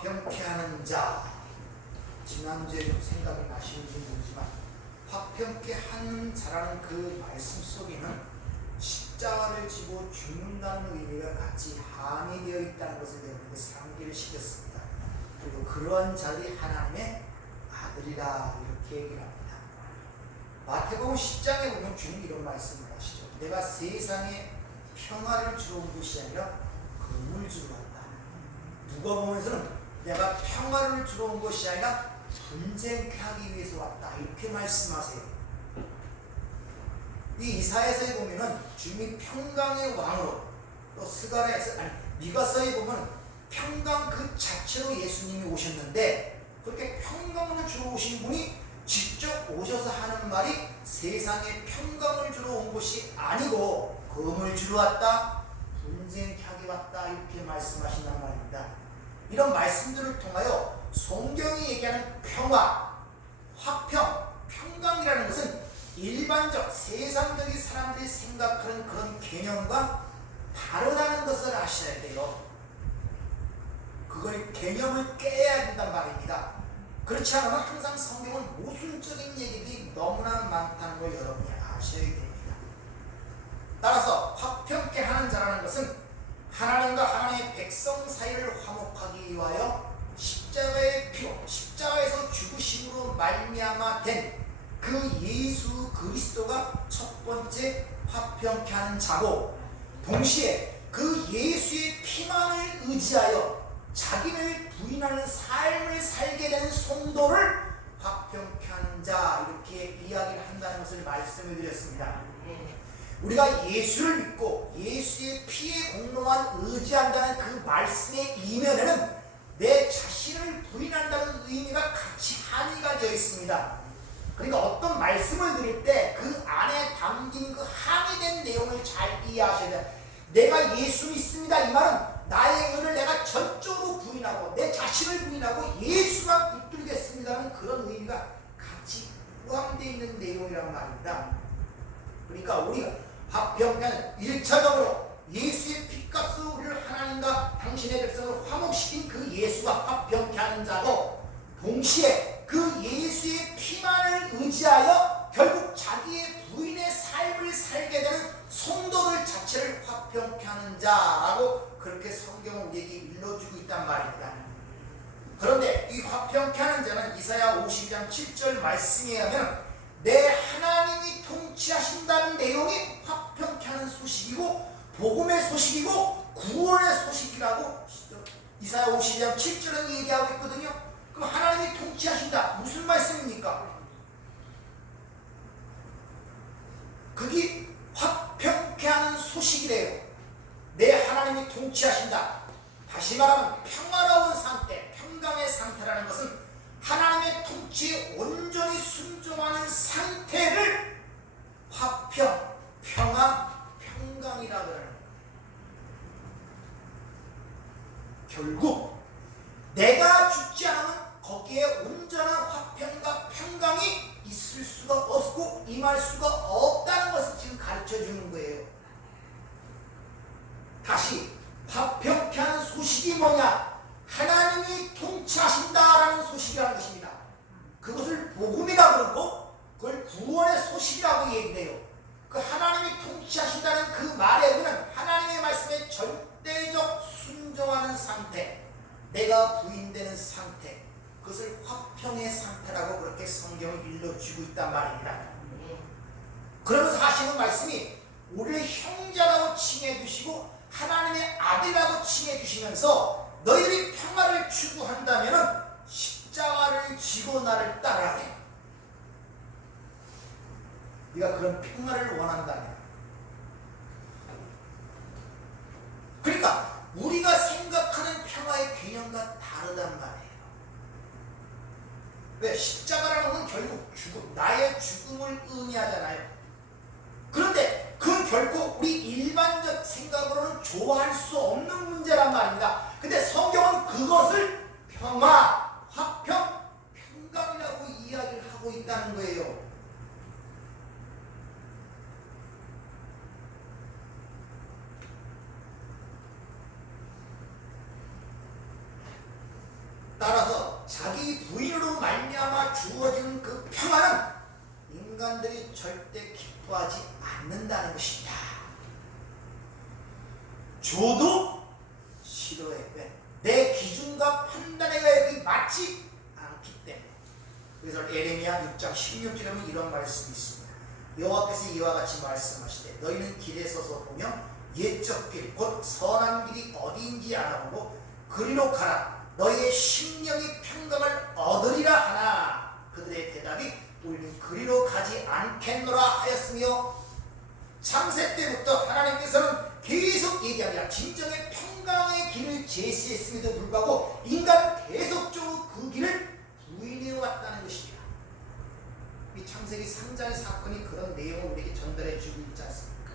화평케 하는 자. 지난주에 좀 생각이 나시는지 모르지만 화평케 하는 자라는 그 말씀 속에는 십자가를 지고 죽는다는 의미가 같이 함의되어 있다는 것을 내가 상기를 시켰습니다. 그리고 그러한 자들이 하나님의 아들이라 이렇게 얘기를 합니다. 마태복음 10장에 보면 주님 이런 말씀을 하시죠. 내가 세상에 평화를 주러 온 것이 아니라 금을 주러 왔다. 누가복음에서는 내가 평화를 주러 온 것이 아니라 분쟁케 하기 위해서 왔다. 이렇게 말씀하세요. 이 이사야서에 보면은 주님이 평강의 왕으로, 또 스가랴에서 미가서에 보면 평강 그 자체로 예수님이 오셨는데, 그렇게 평강을 주러 오신 분이 직접 오셔서 하는 말이 세상에 평강을 주러 온 것이 아니고 금을 주러 왔다, 분쟁케 하기 왔다, 이렇게 말씀하신단 말입니다. 이런 말씀들을 통하여 성경이 얘기하는 평화, 화평, 평강이라는 것은 일반적 세상적인 사람들이 생각하는 그런 개념과 다르다는 것을 아셔야 돼요. 그걸 개념을 깨야 된단 말입니다. 그렇지 않으면 항상 성경은 모순적인 얘기들이 너무나 많다는 걸 여러분이 아셔야 됩니다. 따라서 화평케 하는 자라는 것은 하나님과 하나님의 백성 사이를 화목하기 위하여 십자가의 피로, 십자가에서 죽으심으로 말미암아 된 그 예수 그리스도가 첫 번째 화평케 하는 자고, 동시에 그 예수의 피만을 의지하여 자기를 부인하는 삶을 살게 된 성도를 화평케 하는 자, 이렇게 이야기를 한다는 것을 말씀을 드렸습니다. 우리가 예수를 믿고 예수의 피에 공로만 의지한다는 그 말씀의 이면에는 내 자신을 부인한다는 의미가 같이 함의가 되어 있습니다. 그러니까 어떤 말씀을 드릴 때 그 안에 담긴 그 함의된 내용을 잘 이해하셔야 돼요. 내가 예수 믿습니다, 이 말은 나의 의를 내가 전적으로 부인하고 내 자신을 부인하고 예수가 붙들겠습니다는 그런 의미가 같이 포함되어 있는 내용이란 말입니다. 그러니까 우리가 화평케 1차적으로 예수의 피값으로 우리를 하나님과 당신의 백성을 화목시킨 그 예수가 화평케 하는 자고, 동시에 그 예수의 피만을 의지하여 결국 자기의 부인의 삶을 살게 되는 성도들 자체를 화평케 하는 자라고 그렇게 성경은 우리에게 일러주고 있단 말입니다. 그런데 이 화평케 하는 자는 이사야 52장 7절 말씀에 하면 내 하나님이 통치하신다는 내용이 화평케 하는 소식이고 복음의 소식이고 구원의 소식이라고 이사야 52장 7절은 얘기하고 있거든요. 그럼 하나님이 통치하신다, 무슨 말씀입니까? 그게 화평케 하는 소식이래요. 내 하나님이 통치하신다. 다시 말하면 평화로운 상태, 평강의 상태라는 것은 하나님의 통치에 온전히 순종하는 상태를 화평, 평화, 평강이라고 하는 거예요. 결국 내가 죽지 않으면 거기에 온전한 화평과 평강이 있을 수가 없고 임할 수가 없다는 것을 지금 가르쳐 주는 거예요. 다시 화평케 하는 소식이 뭐냐? 하나님이 통치하신다라는 소식이라는 것입니다. 그것을 복음이라 그러고 그걸 구원의 소식이라고 얘기해요. 그 하나님이 통치하신다는 그 말의 의미는 하나님의 말씀에 절대적 순종하는 상태, 내가 부인되는 상태, 그것을 화평의 상태라고 그렇게 성경을 일러주고 있단 말입니다. 그러면서 하시는 말씀이 우리를 형제라고 칭해 주시고 하나님의 아들이라고 칭해 주시면서 너희들이 평화를 추구한다면 십자가를 지고 나를 따라야 돼. 네가 그런 평화를 원한다면. 그러니까 우리가 생각하는 평화의 개념과 다르단 말이에요. 왜? 십자가라는 건 결국 죽음, 나의 죽음을 의미하잖아요. 그런데 그 결코 우리 일반적 생각으로는 좋아할 수 없는 문제란 말입니다. 근데 성경은 그것을 평화, 화평, 평강이라고 이야기를 하고 있다는 거예요. 자기 부인으로 말미암아 주어지는 그 평안은 인간들이 절대 기뻐하지 않는다는 것입니다. 줘도 싫어해. 왜? 내 기준과 판단에 의해 맞지 않기 때문에. 그래서 에레미야 6장 16절에 보면 이런 말씀이 있습니다. 여호와께서 이와 같이 말씀하시되 너희는 길에 서서 보며 옛적 길 곧 선한 길이 어디인지 알아보고 그리로 가라. 너희의 심령이 평강을 얻으리라 하나 그들의 대답이 우리는 그리로 가지 않겠노라 하였으며 창세 때부터 하나님께서는 계속 얘기합니다. 진정의 평강의 길을 제시했음에도 불구하고 인간은 계속적으로 그 길을 부인해 왔다는 것입니다. 이 창세기 3장의 사건이 그런 내용을 우리에게 전달해 주고 있지 않습니까?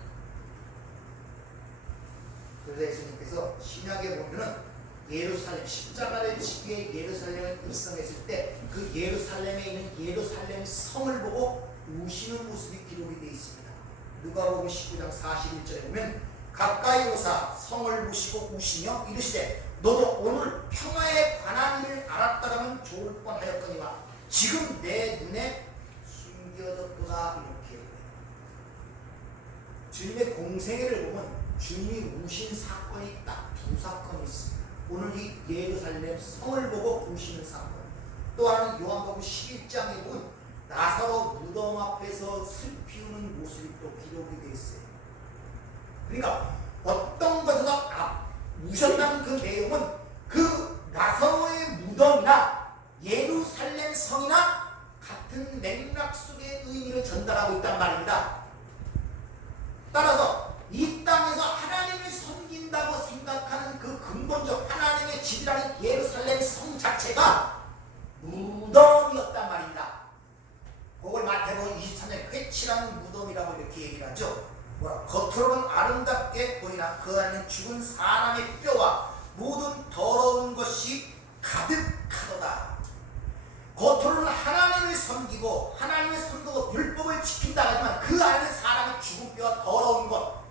그래서 예수님께서 신약에 보면은 예루살렘 십자가를 지기 위해 예루살렘을 입성했을 때 그 예루살렘에 있는 예루살렘 성을 보고 우시는 모습이 기록이 되어 있습니다. 누가복음 19장 41절에 보면 가까이 오사 성을 보시고 우시며 이르시되 너도 오늘 평화에 관한 일을 알았다라면 좋을 뻔하였거니와 지금 내 눈에 숨겨졌구나. 이렇게 주님의 공생애를 보면 주님이 우신 사건이 딱 두 사건이 있습니다. 오늘 이 예루살렘 성을 보고 우시는 사건, 또 하나는 요한복음 11장에 보면 나사로 무덤 앞에서 슬피 우는 모습이 또 기록이 되어 있어요. 그러니까 어떤 것에서 우셨다는 그 내용은 그 나사로의 무덤이나 예루살렘 성이나 같은 맥락 속의 의미를 전달하고 있단 말입니다. 따라서 이 땅에서 하나님을 섬긴다고 생각하는 그 근본적 하나님의 집이라는 예루살렘 성 자체가 무덤이었단 말입니다. 그걸 마태복음 23장 회치라는 무덤이라고 이렇게 얘기를 하죠. 겉으로는 아름답게 보이나 그 안에는 죽은 사람의 뼈와 모든 더러운 것이 가득하도다. 겉으로는 하나님을 섬기고 하나님을 섬기고 율법을 지킨다 하지만 그 안에 사람의 죽은 뼈와 더러운 것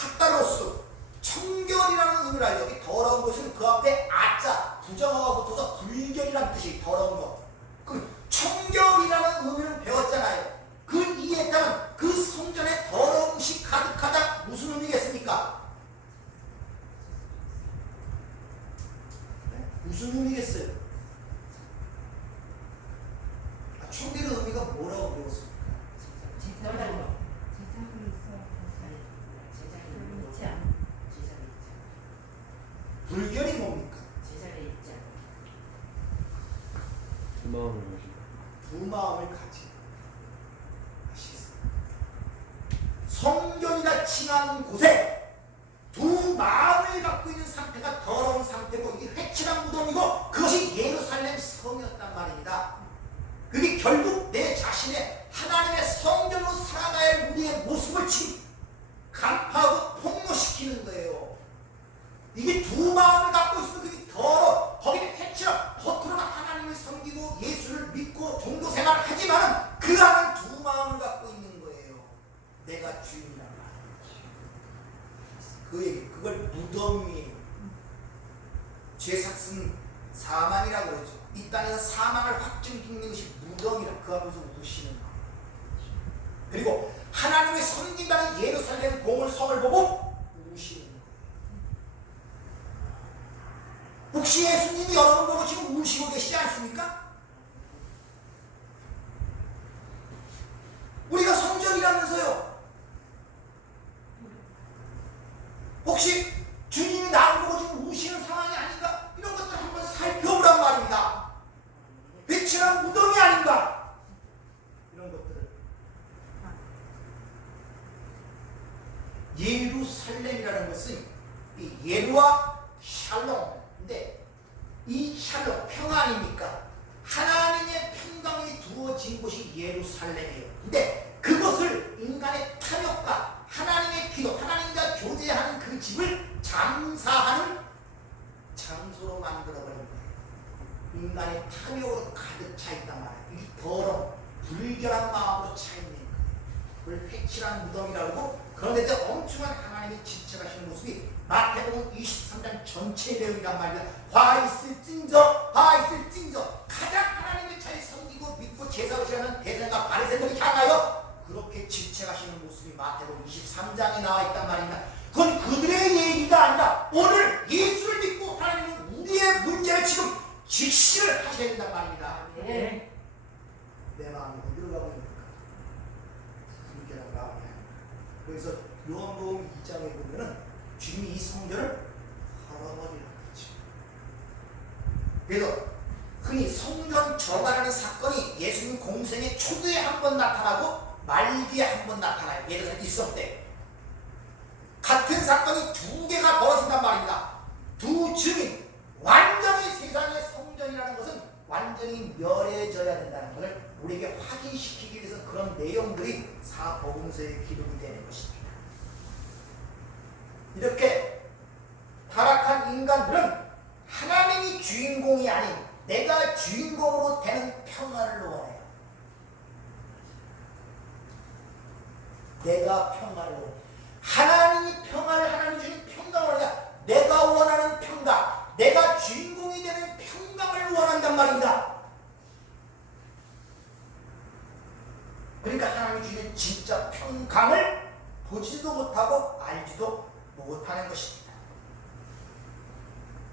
카타로스 청결이라는 의미를 알죠. 이 더러운 것은 그 앞에 아자 부정어가 붙어서 불결이라는 뜻이 더러운 것. 그럼 청결이라는 의미를 배웠잖아요. 그 이해에 따르면 그 성전에 더러운 것이 가득하다 무슨 의미겠습니까? 네? 무슨 의미겠어요? 청결의 의미가 뭐라고 배웠습니까? 불결이 뭡니까? 두 마음을 가지고 성전이라 칭하는 곳에 두 마음을 갖고 있는 상태가 더러운 상태고 이 회칠한 무덤이고 그것이 예루살렘 성이었단 말입니다. 그게 결국 내 자신의 하나님의 성전으로 살아가야 할 우리의 모습을 지금 간파하고 폭로시키는 거예요. 이게 두 마음을 갖고 있으면 그게 더러 거기는 회칠한 겉으로는 하나님을 섬기고 예수를 믿고 종교생활을 하지만 그 안은 두 마음을 갖고 있는 거예요. 내가 주인이란 말이에요. 그 얘기 그걸 무덤이에요. 죄 삭은 사망이라고 그러죠. 이 땅에서 사망을 확증짓는 것이 무덤이라 그 앞에서 우시는 거예요. 그리고 하나님을 섬긴다는 예루살렘 성을 보고 우시는 거예요. 혹시 예수님이 여러분 보고 지금 우시고 계시지 않습니까? 우리가 성전이라면서요. 혹시 주님이 나를 보고 지금 우시는 상황이 아닌가? 이런 것들 한번 살펴보란 말입니다. 빛이란 무덤이 아닌가? 이런 것들을. 예루살렘이라는 것은 이 예루와 샬롬인데 이 샬롬 평안입니까? 하나님의 평강이 두어진 곳이 예루살렘이에요. 근데 그것을 인간의 탐욕과 하나님의 기도, 하나님과 교제하는 그 집을 장사하는 장소로 만들어버린 거예요. 인간의 탐욕으로 가득 차 있단 말이에요. 이 더러운 불결한 마음으로 차 있는 거예요. 그걸 회칠한 무덤이라고 하고 그런데 엄청난 하나님의 집착하시는 모습이 마태복음 23장 전체의 내용이란 말이야. 화 있을진저 가장 하나님을 잘 섬기고 믿고 제사를 지하는 대생과 바리새인들을 향하여 그렇게 질책하시는 모습이 마태복음 23장에 나와 있단 말입니다. 그건 그들의 얘기가 아니라 오늘 예수를 믿고 하나님은 우리의 문제를 지금 직시를 하셔야 된단 말입니다. 네. 내 마음이 어디로 가고 있는가? 주님께란 마음이 아닙니다. 그래서 요한복음 2장에 보면은 주님이 이 성전을 헐어버리라고 했죠. 그래서 흔히 성전 절반하는 사건이 예수님 공생의 초두에 한 번 나타나고 말기에 한 번 나타나요. 예를 들어서 일성 때 같은 사건이 두 개가 벌어진단 말입니다. 두 증인, 완전히 세상의 성전이라는 것은 완전히 멸해져야 된다는 것을 우리에게 확인시키기 위해서 그런 내용들이 사복음서에 기록이 되는 것입니다. 이렇게 타락한 인간들은 하나님이 주인공이 아닌 내가 주인공으로 되는 평화를 원해요. 내가 평화를 원해요. 하나님이 평화를 하나님이 주신 평강을 원하냐? 내가 원하는 평강, 내가 주인공이 되는 평강을 원한단 말입니다. 그러니까 하나님이 주신 진짜 평강을 보지도 못하고 알지도 못하는 것입니다.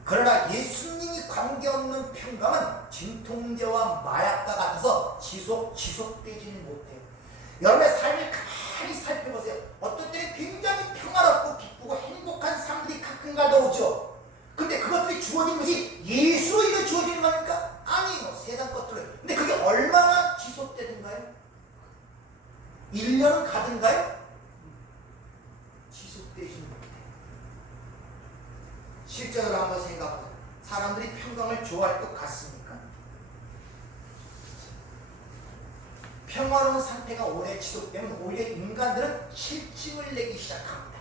그러나 예수님이 관계없는 평강은 진통제와 마약과 같아서 지속되지는 못해요. 여러분의 삶을 가만히 살펴보세요. 어떤 때는 굉장히 평화롭고 기쁘고 행복한 삶들이 가끔가다 오죠. 근데 그것들이 주어진 것이 예수로 인해 주어지는 겁니까? 아니요. 세상 것들로. 근데 그게 얼마나 지속되는가요? 1년은 가든가요? 지속되지는 못해요. 실제로 한번 생각해보세요. 사람들이 평강을 좋아할 것 같습니까? 평화로운 상태가 오래 지속되면 오히려 인간들은 실증을 내기 시작합니다.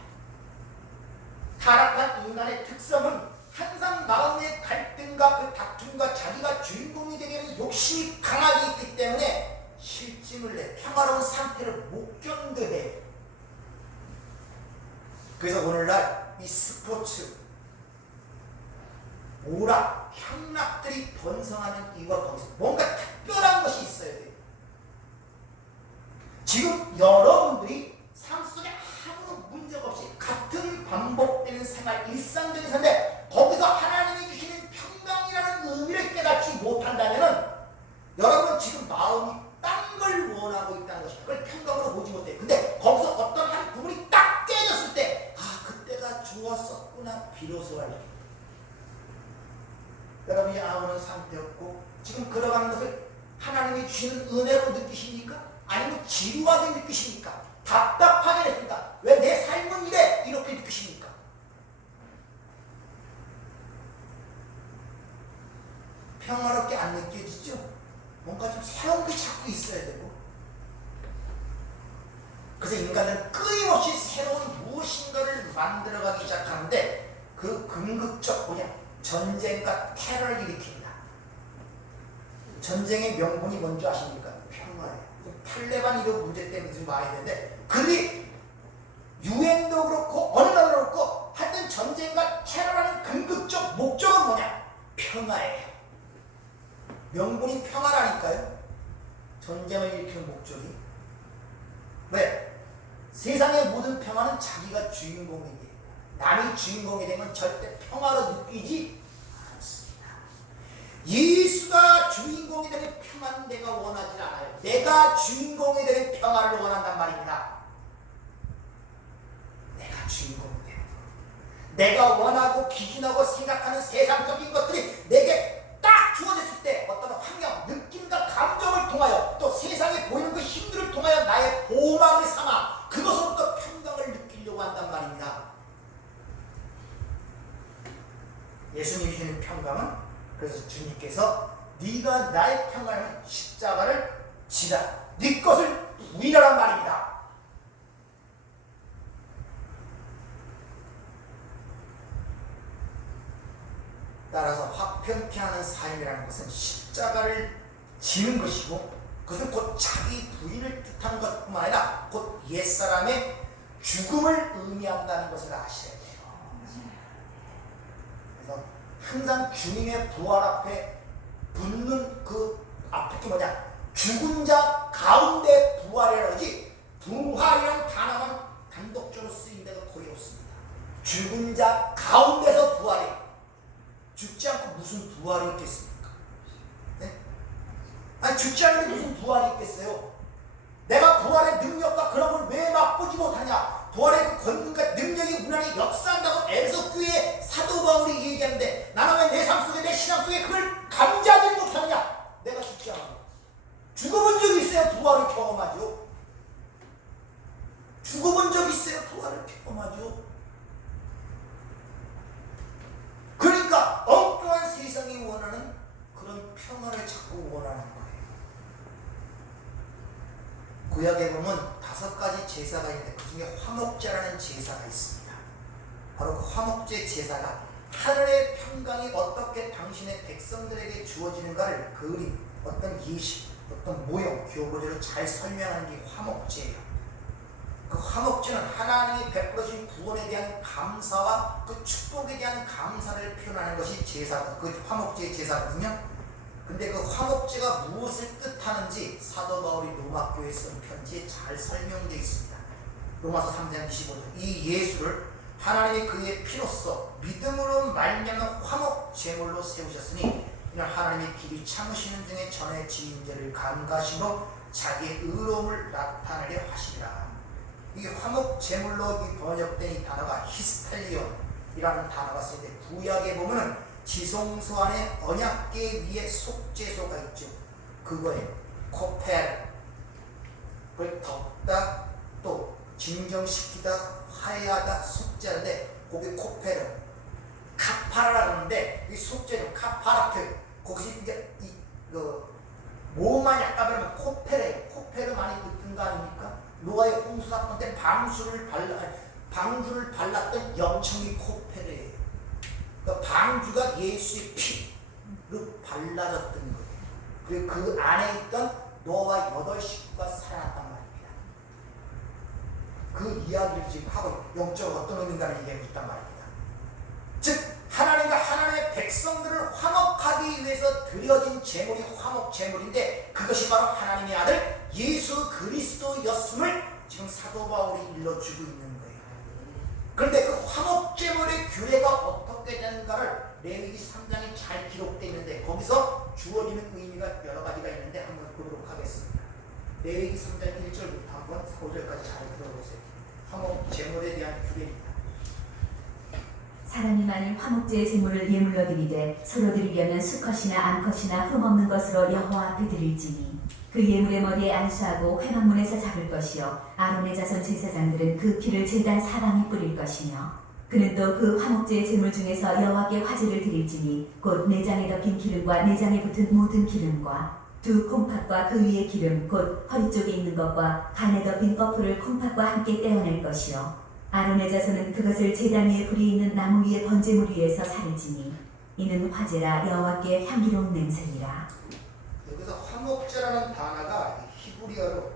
타락한 인간의 특성은 항상 마음의 갈등과 그 다툼과 자기가 주인공이 되려는 욕심이 강하게 있기 때문에 실증을 내 평화로운 상태를 못 견뎌해요. 그래서 오늘날 이 스포츠, 오락, 향락들이 번성하는 이유가 거기서 뭔가 특별한 것이 있어야 돼요. 지금 여러분들이 삶 속에 아무 문제가 없이 같은 반복되는 생활, 일상적인 삶인데 거기서 하나님이 주시는 평강이라는 의미를 깨닫지 못한다면 여러분 지금 마음이 딴 걸 원하고 있다는 것입니다. 그걸 평강으로 보지 못해요. 근데 거기서 어떤 한 부분이 딱 깨졌을 때 그때가 좋았었구나 비로소 알게. 여러분이 아무런 상태였고 지금 걸어가는 것을 하나님이 주시는 은혜로 느끼십니까? 아니면 지루하게 느끼십니까? 답답하게 느낍니까? 왜 내 삶은 이래? 이렇게 느끼십니까? 평화롭게 안 느껴지죠? 뭔가 좀 새로운 게 자꾸 있어야 되고. 그래서 인간은 끊임없이 새로운 무엇인가를 만들어가기 시작하는데 그 궁극적 전쟁과 테러를 일으킵니다. 전쟁의 명분이 뭔지 아십니까? 평화예요. 탈레반 이런 문제 때문에 지금 많이 되는데 그들이 유엔도 그렇고 어느 나라도 그렇고 하여튼 전쟁과 테러라는 궁극적 목적은 뭐냐? 평화예요. 명분이 평화라니까요. 전쟁을 일으키는 목적이. 왜? 세상의 모든 평화는 자기가 주인공이 돼요. 남이 주인공이 되면 절대 평화로 느끼지 않습니다. 예수가 주인공이 되는 평화는 내가 원하지 않아요. 내가 주인공이 되는 평화를 원한단 말입니다. 내가 주인공이 되는 거. 내가 원하고 기준하고 생각하는 세상적인 것들이 내게 딱 주어졌을 때 어떤 환경, 느낌과 감정을 통하여 또 세상에 보이는 그 힘들을 통하여 나의 보호막을 삼아 그것으로부터 평강을 느끼려고 한단 말입니다. 예수님이 주는 평강은 그래서 주님께서 네가 나의 평강을 십자가를 지라 네 것을 부인하란 말입니다. 따라서 화평케 하는 삶이라는 것은 십자가를 지는 것이고 그것은 곧 자기 부인을 뜻하는 것뿐만 아니라 곧 옛사람의 죽음을 의미한다는 것을 아셔야 돼요. 그래서 항상 주님의 부활 앞에 붙는 그 앞에 뭐냐, 죽은 자 가운데 부활이라지 부활이란 단어는 단독적으로 쓰인 데가 거의 없습니다. 죽은 자 가운데서 부활이, 죽지 않고 무슨 부활이 있겠습니까? 네? 아니 죽지 않으면 무슨 부활이 있겠어요? 내가 부활의 능력과 그런 걸 왜 맛보지 못하냐? 부활의 그 권능과 능력이 우리나라에 역사한다고 에베소교회 사도 바울이 얘기하는데 나는 왜 내 삶 속에, 내 신앙 속에 그걸 감지하지 못하느냐? 내가 죽지 않아. 죽어본 적이 있어야 부활을 경험하죠. 죽어본 적이 있어야 부활을 경험하죠. 그러니까 엉뚱한 세상이 원하는 그런 평화를 자꾸 원하는 거예요. 구약에 보면 5가지 제사가 있는데 그 중에 화목제라는 제사가 있습니다. 바로 그 화목제 제사가 하늘의 평강이 어떻게 당신의 백성들에게 주어지는가를 그린 어떤 예식, 어떤 모형, 교보제로 잘 설명하는 게 화목제예요. 그 화목제는 하나님이 베풀어준 구원에 대한 감사와 그 축복에 대한 감사를 표현하는 것이 제사, 그 화목제의 제사거든요. 근데 그 화목제가 무엇을 뜻하는지 사도 바울이 로마교회에 쓴 편지에 잘 설명되어 있습니다. 로마서 3장 25절, 이 예수를 하나님이 그의 피로써 믿음으로 말미암은 화목 제물로 세우셨으니 이는 하나님의 길이 참으시는 중에 전에 지은 죄를 간과하심으로 자기의 의로움을 나타내려 하시리라. 이 화목 제물로 이 번역된 이 단어가 히스텔리온이라는 단어가 쓰는데 구약에 보면은 지성소 안에 언약궤 위에 속죄소가 있죠. 그거에 코펠, 그걸 덮다, 또 진정시키다, 화해하다, 속죄하는데 거기 코펠은 카파라라고 하는데 이 속죄는 카파라트, 거기서 이제 뭐만 약간 그러면 코펠이에요. 코펠을 많이 듣는 거 아닙니까? 노아의 홍수 사건 때 방주를 발랐던 영청이 코펠이에요. 그 방주가 예수의 피로 발라졌던 거예요. 그리고 그 안에 있던 노아와 8 식구가 살아났단 말입니다. 그 이야기를 지금 하고 영적으로 어떤 의미인가를 얘기하고 있단 말입니다. 즉 하나님과 하나님의 백성들을 화목하기 위해서 드려진 제물이 화목 제물인데 그것이 바로 하나님의 아들 예수 그리스도였음을 지금 사도 바울이 일러주고 있는 거예요. 그런데 그 화목 제물의 규례가 어떻게 되는가를 레위기 3장에 잘 기록되어 있는데 거기서 주어지는 의미가 여러 가지가 있는데 한번 보도록 하겠습니다. 레위기 3장 1절부터 한번 5절까지 잘 들어보세요. 화목 제물에 대한 규례입니다. 사람이 만일 화목제의 제물을 예물로 드리되 서로 드리려면 수컷이나 암컷이나 흠없는 것으로 여호와 앞에 드릴지니 그 예물의 머리에 안수하고 회막문에서 잡을 것이요 아론의 자손 제사장들은 그 피를 제단 사방에 뿌릴 것이며 그는 또 그 화목제의 제물 중에서 여호와께 화제를 드릴지니 곧 내장에 덮인 기름과 내장에 붙은 모든 기름과 두 콩팥과 그 위의 기름 곧 허리 쪽에 있는 것과 간에 덮인 거풀을 콩팥과 함께 떼어낼 것이요 아론의 자손은 그것을 제단 위에 불이 있는 나무 위에 번제물 위에서 사르지니 이는 화제라 여호와께 향기로운 냄새니라. 여기서 화목제라는 단어가 히브리어로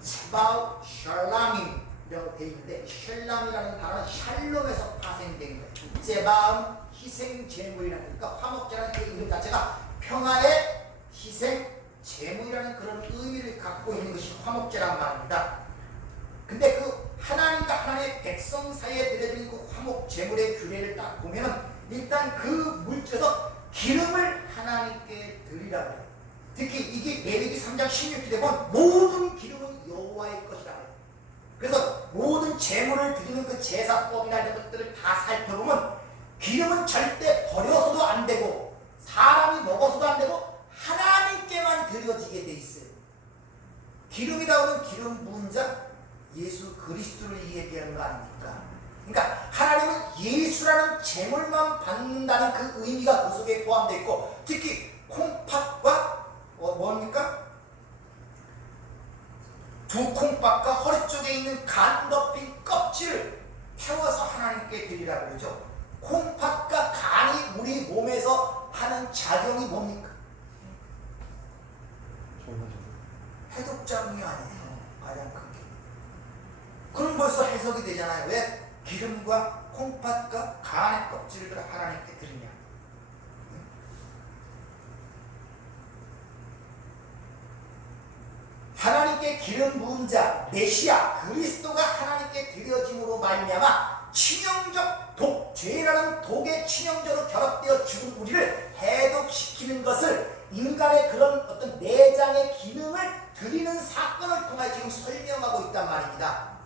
츠바우 샬람이라고 되어 있는데 샬람이라는 단어는 샬롬에서 파생된 거예요. 제바움 희생 제물이라는 그러니까 화목제라는 그 이름 자체가 평화의 희생 제물이라는 그런 의미를 갖고 있는 것이 화목제란 말입니다. 근데 그 하나님과 하나님의 백성 사이에 드려진 그 화목 제물의 규례를 딱 보면은 일단 그 물질에서 기름을 하나님께 드리라고 해요. 특히 이게 레위기 3장 16절에 보면 모든 기름은 여호와의 것이라고 해요. 그래서 모든 제물을 드리는 그 제사법이나 이런 것들을 다 살펴보면 기름은 절대 버려서도 안 되고 사람이 먹어서도 안 되고 하나님께만 드려지게 돼 있어요. 기름이라고 하면 기름 부은 자 예수 그리스도를 얘기하는 거 아닙니까? 그러니까 하나님은 예수라는 제물만 받는다는 그 의미가 그 속에 포함되어 있고 특히 콩팥과 뭡니까? 두 콩팥과 허리 쪽에 있는 간 덮인 껍질을 태워서 하나님께 드리라고 그러죠. 콩팥과 간이 우리 몸에서 하는 작용이 뭡니까? 해독작용이 아니에요. 가장 크게. 그럼 벌써 해석이 되잖아요. 왜? 기름과 콩팥과 간의 껍질을 하나님께 드리냐? 하나님께 기름 부은 자 메시아 그리스도가 하나님께 드려짐으로 말미암아 치명적 독, 죄라는 독의 치명적으로 결합되어 죽은 우리를 해독시키는 것을 인간의 그런 어떤 내장의 기능을 드리는 사건을 통해 지금 설명하고 있단 말입니다.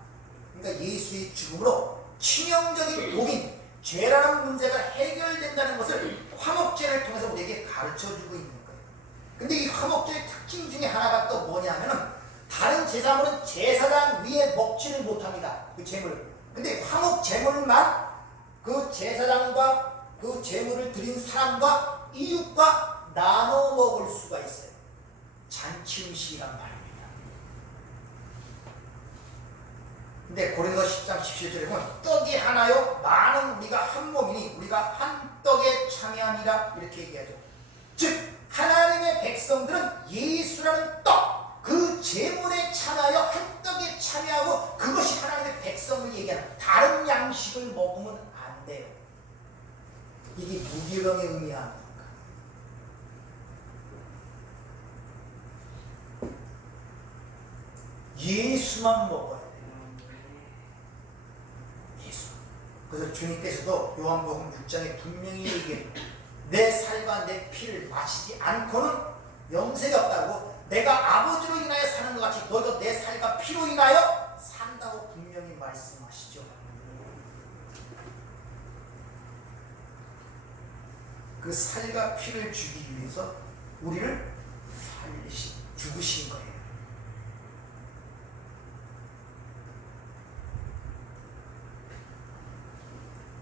그러니까 예수의 죽음으로 치명적인 독인 죄라는 문제가 해결된다는 것을 화목제를 통해서 우리에게 가르쳐주고 있는 거예요. 근데 이 화목제의 특징 중에 하나가 또 뭐냐면은 다른 제사물은 제사장 위에 먹지를 못합니다. 그 제물. 근데 화목 제물만 그 제사장과 그 제물을 드린 사람과 이웃과 나눠 먹을 수가 있어요. 잔치 음식이란 말입니다. 근데 고린도 10장 17절에 보면 떡이 하나요 많은 우리가 한 몸이니 우리가 한 떡에 참여하니라 이렇게 얘기하죠. 즉 하나님의 백성들은 예수라는 떡 그 제물에 참여하여 한 떡에 참여하고 그것이 하나님의 백성을 얘기하는 다른 양식을 먹으면 안 돼요. 이게 무교병의 의미야. 예수만 먹어야 돼요. 예수. 그래서 주님께서도 요한복음 6장에 분명히 얘기해요. 내 살과 내 피를 마시지 않고는 영생이 없다고. 내가 아버지로 인하여 사는 것 같이 너희도 내 살과 피로 인하여 산다고 분명히 말씀하시죠. 그 살과 피를 주기 위해서 우리를 죽으신 거예요.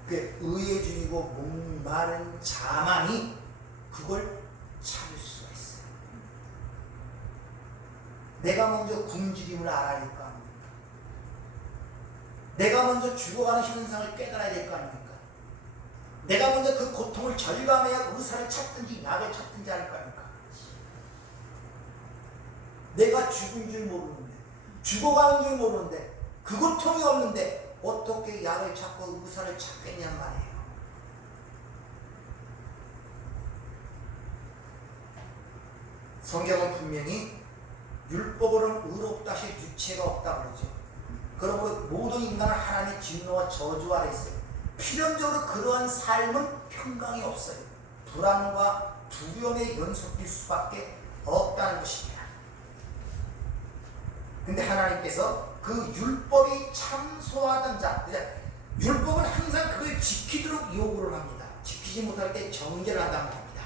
그 의에 주이고 목마른 자만이 그걸 참을 수가 있어요. 내가 먼저 굶주림을 알아야 될 거 아닙니까? 내가 먼저 죽어가는 현상을 깨달아야 될 거 아닙니까? 내가 먼저 그 고통을 절감해야 의사를 찾든지 약을 찾든지 할 거 아닙니까? 내가 죽은 줄 모르는데, 죽어가는 줄 모르는데, 그 고통이 없는데 어떻게 약을 찾고 의사를 찾겠냔 말이에요. 성경은 분명히 율법으로는 의롭다 하실 유체가 없다 그러죠. 그러므로 모든 인간은 하나님의 진노와 저주 아래 있어요. 필연적으로 그러한 삶은 평강이 없어요. 불안과 두려움에 연속될 수밖에 없다는 것입니다. 근데 하나님께서 그 율법이 참소하던 자, 율법은 항상 그걸 지키도록 요구를 합니다. 지키지 못할 때 정죄를 한단 말입니다.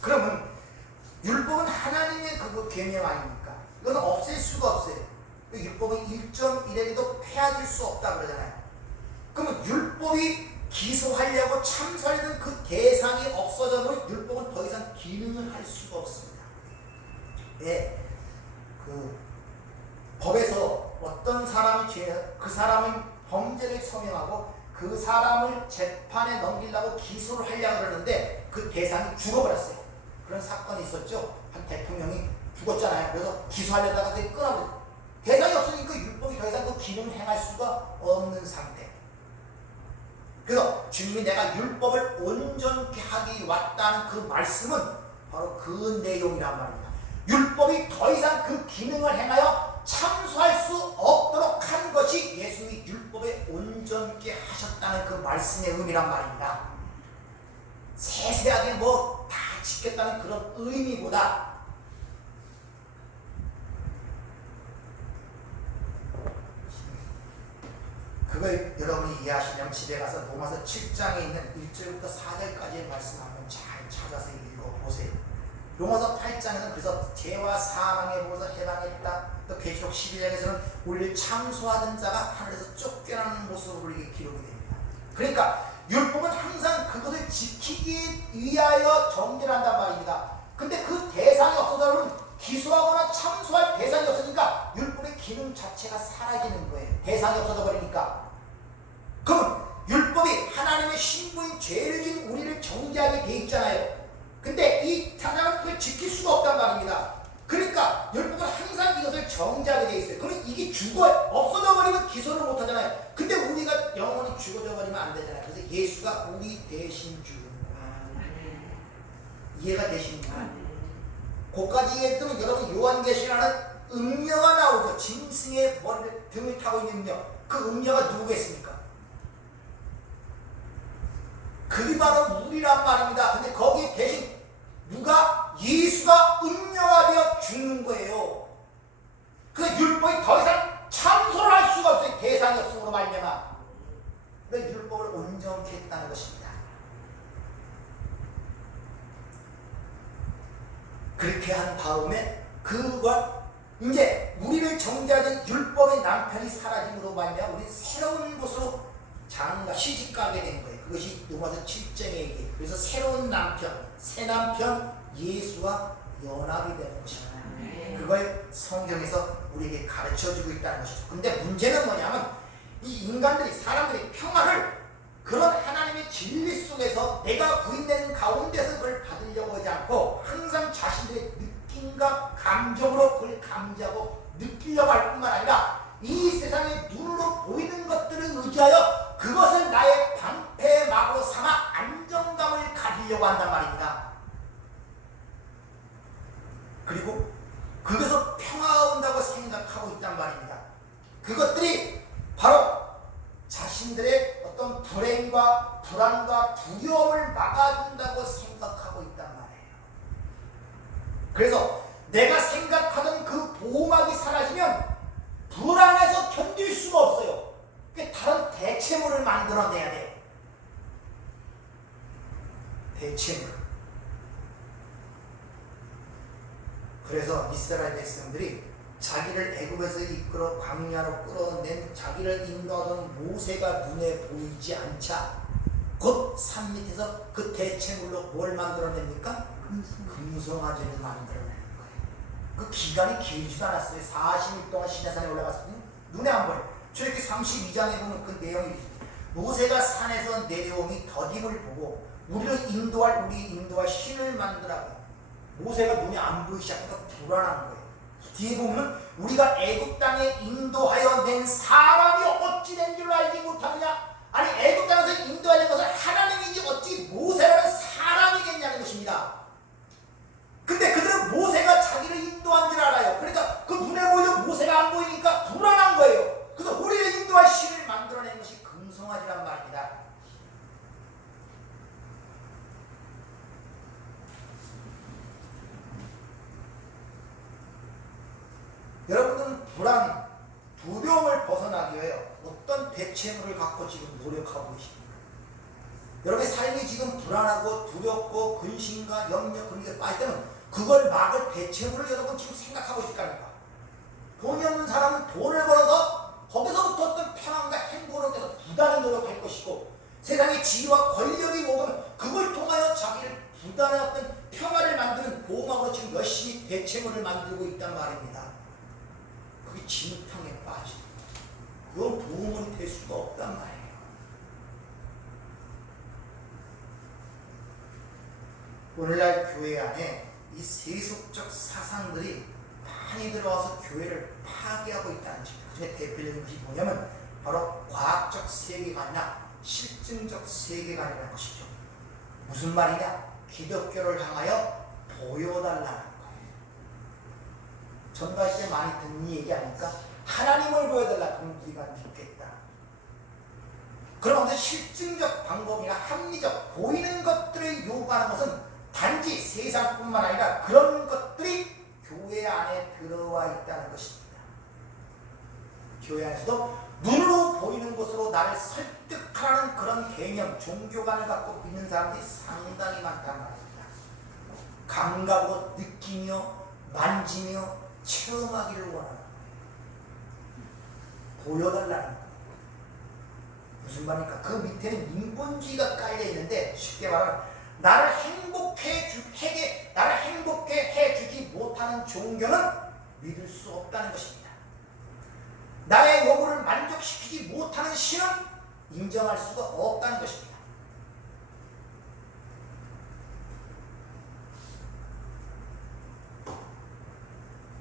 그러면 율법은 하나님의 그거 계명 아닙니까? 이건 없앨 수가 없어요. 율법은 1.1에도 폐하질 수 없다 그러잖아요. 그러면 율법이 기소하려고 참소하려는 그 대상이 없어져도 율법은 더 이상 기능을 할 수가 없습니다. 예, 그 법에서 어떤 사람이 그 사람은 범죄를 서명하고 그 사람을 재판에 넘기려고 기소를 하려고 그러는데 그 대상이 죽어버렸어요. 그런 사건이 있었죠. 한 대통령이 죽었잖아요. 그래서 기소하려다가 그게 끊어버렸어요. 대상이 없으니까 율법이 더 이상 그 기능을 행할 수가 없는 상태. 그래서 주님이 내가 율법을 온전케 하기 왔다는 그 말씀은 바로 그 내용이란 말입니다. 율법이 더 이상 그 기능을 행하여 참소할 수 없도록 한 것이 예수님이 율법에 온전케 하셨다는 그 말씀의 의미란 말입니다. 세세하게 뭐 다 지켰다는 그런 의미보다 그걸 여러분이 이해하시려면 집에 가서 로마서 7장에 있는 1절부터 4절까지의 말씀 한번 잘 찾아서 읽어보세요. 로마서 8장에는 그래서 죄와 사망에 보고서 해당했다. 또 계시록 12장에서는 우리를 참소하던 자가 하늘에서 쫓겨나는 모습으로 이게 기록이 됩니다. 그러니까 율법은 항상 그것을 지키기 위하여 정죄를 한단 말입니다. 근데 그 대상이 없어져버리면 기소하거나 참소할 대상이 없으니까 율법의 기능 자체가 사라지는 거예요. 대상이 없어져 버리니까. 그럼 율법이 하나님의 신부인 죄를 지은 우리를 정죄하게 돼 있잖아요. 근데 이 사람은 그걸 지킬 수가 없단 말입니다. 그러니까 율법은 항상 이것을 정죄하게 돼 있어요. 그러면 이게 없어져 버리면 기소를 못 하잖아요. 근데 우리 안 되잖아요. 그래서 예수가 우리 대신 죽은 거야. 이해가 되십니까? 그까지 이해했더니 여러분 요한계시라는 음녀가 나오죠. 짐승의 머리를 등을 타고 있는 음녀. 그 음녀가 누구겠습니까? 그게 바로 우리란 말입니다. 근데 거기에 대신 누가? 예수가 음녀가 되어 죽는 거예요. 그 율법이 더 이상 참소를 할 수가 없어요. 대상이 없음으로 말미암아. 그러니까 율법을 온전케 했다는 것입니다. 그렇게 한 다음에 그가 이제 우리를 정죄하던 율법의 남편이 사라짐으로 말미암아 우리 새로운 곳으로 장가 시집가게 된 거예요. 그것이 로마서 7장의 얘기예요. 그래서 새로운 남편, 새 남편 예수와 연합이 되는 것입니다. 그걸 성경에서 우리에게 가르쳐주고 있다는 것이죠. 근데 문제는 뭐냐면 이 인간들이 사람들이 평화를 그런 하나님의 진리 속에서 내가 부인되는 가운데서 그걸 받으려고 하지 않고 항상 자신들의 느낌과 감정으로 그걸 감지하고 느끼려고 할 뿐만 아니라 이 세상의 눈으로 보이는 것들을 의지하여 그것을 나의 방패막으로 삼아 안정감을 가지려고 한단 말입니다. 그리고 그것에서 평화가 온다고 생각하고 있단 말입니다. 그것들이 바로 자신들의 어떤 불행과 불안과 두려움을 막아준다고 생각하고 있단 말이에요. 그래서 내가 생각하던 그 보호막이 사라지면 불안해서 견딜 수가 없어요. 그러니까 다른 대체물을 만들어내야 돼요. 대체물. 그래서 이스라엘 백성들이 자기를 애굽에서 이끌어 광야로 끌어낸 자기를 인도하던 모세가 눈에 보이지 않자 곧 산 밑에서 그 대체물로 뭘 만들어냅니까? 금송아지를 만들어내는 거예요. 그 기간이 길지도 않았어요. 40일 동안 시내산에 올라갔을 때 눈에 안 보여요. 출애굽기 32장에 보면 그 내용이 모세가 산에서 내려오니 더딤을 보고 우리를 인도할 신을 만들라고. 모세가 눈이 안 보이기 시작하니까 불안한 거예요. 뒤에 보면 우리가 애굽 땅에 인도하여 낸 사람이 어찌 된 줄 알지 못하느냐. 아니 애굽 땅에서 인도하는 것은 하나님이지 어찌 모세라는 사람이겠냐는 것입니다. 근데 그들은 모세가 자기를 인도한 줄 알아요. 그러니까 그 눈에 보이는 모세가 안 보이니까 불안한 거예요. 그래서 우리를 인도할 신을 만들어낸 것이 금송아지란 말입니다. 여러분은 불안, 두려움을 벗어나기 위해 어떤 대체물을 갖고 지금 노력하고 계십니까? 여러분의 삶이 지금 불안하고 두렵고 근심과 염려 그런 게 빠지면 그걸 막을 대체물을 여러분 지금 생각하고 있을 거 아닙니까? 돈이 없는 사람은 돈을 벌어서 거기서부터 어떤 평안과 행복을 얻어서 부단히 노력할 것이고 세상의 지위와 권력이 오면 그걸 통하여 자기를 부단히 어떤 평화를 만드는 보호막으로 지금 열심히 대체물을 만들고 있단 말입니다. 그게 진흙탕에 빠지고 그건 도움이 될 수가 없단 말이에요. 오늘날 교회 안에 이 세속적 사상들이 많이 들어와서 교회를 파괴하고 있다는 것. 그중에 대표적인 것이 뭐냐면 바로 과학적 세계관이나 실증적 세계관이라는 것이죠. 무슨 말이냐? 기독교를 향하여 보여달라는 거예요. 전도할 때 많이 듣는 얘기 아닙니까? 하나님을 보여달라. 그럼 우리가 믿겠다. 그럼 어떤 실증적 방법이나 합리적 보이는 것들을 요구하는 것은 단지 세상뿐만 아니라 그런 것들이 교회 안에 들어와 있다는 것입니다. 교회 안에서도 눈으로 보이는 것으로 나를 설득하라는 그런 개념, 종교관을 갖고 믿는 사람들이 상당히 많단 말입니다. 감각으로 느끼며 만지며 체험하기를 원하는 거예요. 보여달라는 거예요. 무슨 말입니까? 그 밑에는 인본주의가 깔려 있는데 쉽게 말하면 나를 행복해 주지 못하는 종교는 믿을 수 없다는 것입니다. 나의 요구를 만족시키지 못하는 신은 인정할 수가 없다는 것입니다.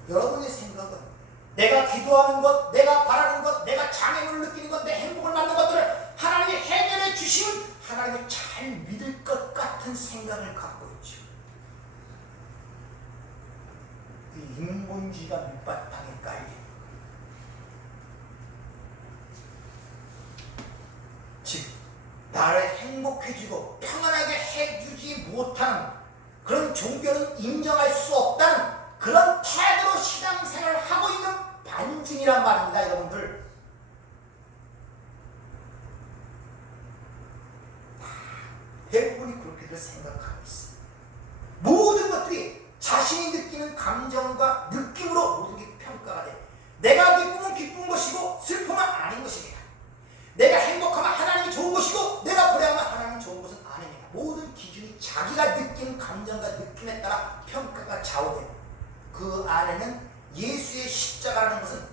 여러분의 생각은 내가 기도하는 것, 내가 바라는 것, 내가 장애물을 느끼는 것, 내 행복을 만든 것들을 하나님이 해결해 생각을 갖고 있죠. 그 인본주의가 밑바탕에 깔린, 즉 나를 행복해지고 평안하게 해주지 못하는 그런 종교는 인정할 수 없다는 그런 태도로 신앙생활을 하고 있는 반증이란 말입니다. 여러분들, 대부분이 그렇게들 생각하고 있어요. 모든 것들이 자신이 느끼는 감정과 느낌으로 모든 게 평가가 돼. 내가 기쁘면 기쁜 것이고 슬픔은 아닌 것입니다. 내가 행복하면 하나님이 좋은 것이고 내가 불행하면 하나님이 좋은 것은 아닙니다. 모든 기준이 자기가 느끼는 감정과 느낌에 따라 평가가 좌우돼요. 그 안에는 예수의 십자가라는 것은